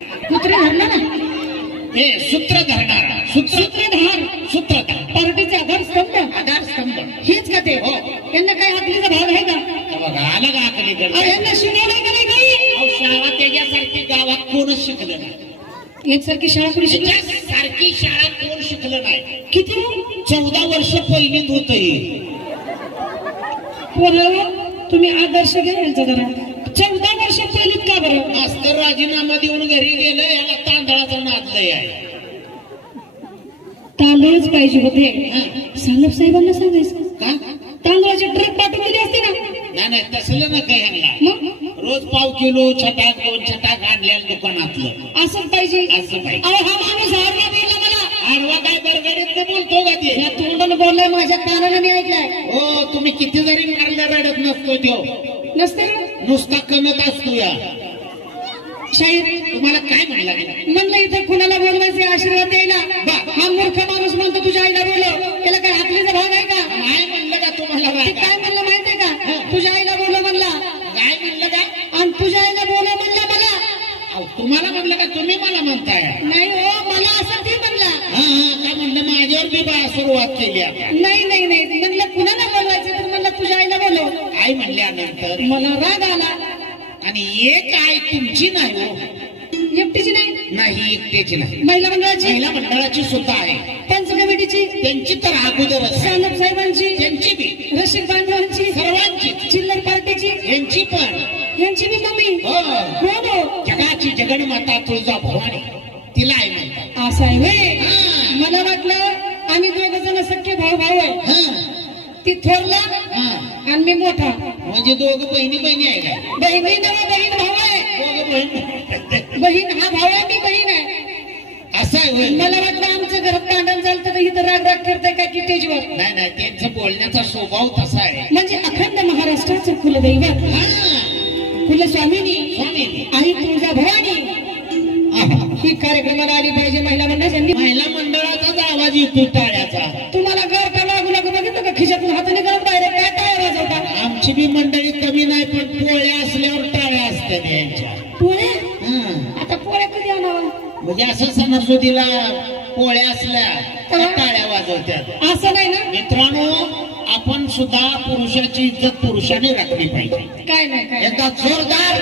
कुत्रे धरणार हे सूत्र धरणारा सूत्रधार सूत्रधार पार्टीचे आधारस्तंभ हेच का ते हो. यांना काय आकलीचा भाग आहे का? बघा आलं का आकलीकडे यांना शिकवलं का नाही काही? शाळा त्याच्यासारखी गावात कोणच शिकलं नाही. एकसारखी शाळा कोणी शिकली? सारखी शाळा कोण शिकलं नाही. किती 14 वर्ष पहिलीत होत हे. पोरांनो तुम्ही आदर्श घ्या यांचा जरा. 14 वर्ष पहिलीत का बरं? मास्तर राजीनामा देऊन घरी गेलं. याला तांदळाचा नाद लय आहे. तांदूळच पाहिजे होते. साहेब साहेबांना सांगायचं का तांदळाचे ट्रक पाठवून दिले असते ना. नाही तसलं ना काही ह्यांना. मग रोज पाव किलो छटाक 2 छटाक आणल्या दुकानातलं असं पाहिजे. असं पाहिजे. अहो हा माणूस आडवा बोलला मला. आडवा काय बरगडीत बोलतो का ते? या तोंडानं बोललाय माझ्या कानाने मी ऐकलाय. हो तुम्ही किती जरी मारलं रडत नसतो तो. नसते नुसता कमत असतो या. शाहीर तुम्हाला काय म्हणला म्हणलं इथं कुणाला बोलवायचे आशीर्वाद द्यायला. हा मूर्ख माणूस म्हणतो तुझ्या आईला बोलव. त्याला काय हाकलीचा भाग आहे का? काय म्हणलं का तुम्हाला? ते काय म्हणलं माहितीये का? तुझ्या आईला बोलव म्हणला. काय म्हणलं का? आणि तुझ्या आईला बोलव म्हणला मला. अहो, तुम्हाला म्हणलं का तुम्ही मला म्हणताय? नाही हो मला असं ते म्हणला. काय म्हणलं माझ्यावर बी बा सुरुवात केली आता. नाही म्हणलं कुणाला बोलवायचं तर म्हणलं तुझ्या आईला बोलव. काय म्हणल्यानंतर मला राग आला. आणि एक आई तुमची नाही हो. एकटीची नाही एकट्याची नाही. महिला मंडळाची महिला मंडळाची सुद्धा आहे. पंच कमिटीची त्यांची तर अगोदरच. सानप साहेबांची त्यांची बी रसिक बांधवांची सर्वांची चिल्लर पार्टीची यांची पण यांची बी मम्मी हो कोण हो? जगाची जगन्माता तुळजा भवानी तिला आई म्हणतात. असं आहे व्हय. मला वाटलं आम्ही दोघ जण सख्खे भाऊ आहे. ती थोरला आणि मी मोठा. म्हणजे दोघं बहिणी आहे का? बहिणी नवा बहीण भाऊ आहे. दोघं बहीण. बहीण हा भाऊ आहे मी बहीण आहे. असं आहे होय. मला वाटलं आमचं घरात भांडण झालं तर इथं राग करताय का की स्टेजवर? नाही त्यांचा बोलण्याचा स्वभाव तसा आहे. म्हणजे अखंड महाराष्ट्राचं कुलदैवत कुलस्वामिनी आई तुळजा भवानी ही कार्यक्रमाला आली पाहिजे. महिला मंडळाची महिला मंडळाचाच आवाज येतो टाळ्याचा. तुम्हाला घर का लागू बघितलं का? खिशातून हाताने करत बाहेर काय टाळ्या वाजवता? आमची बी मंडळी कमी नाही पण पोळ्या असल्यावर टाळ्या असतात यांच्या. पोळ्या आता पोळ्या कधी आणावं? म्हणजे असं सणासुदीला पोळ्या असल्या तर टाळ्या वाजवतात असं नाही ना मित्रांनो. आपण सुद्धा पुरुषाची इज्जत पुरुषाने राखली पाहिजे. काय नाही एकदा जोरदार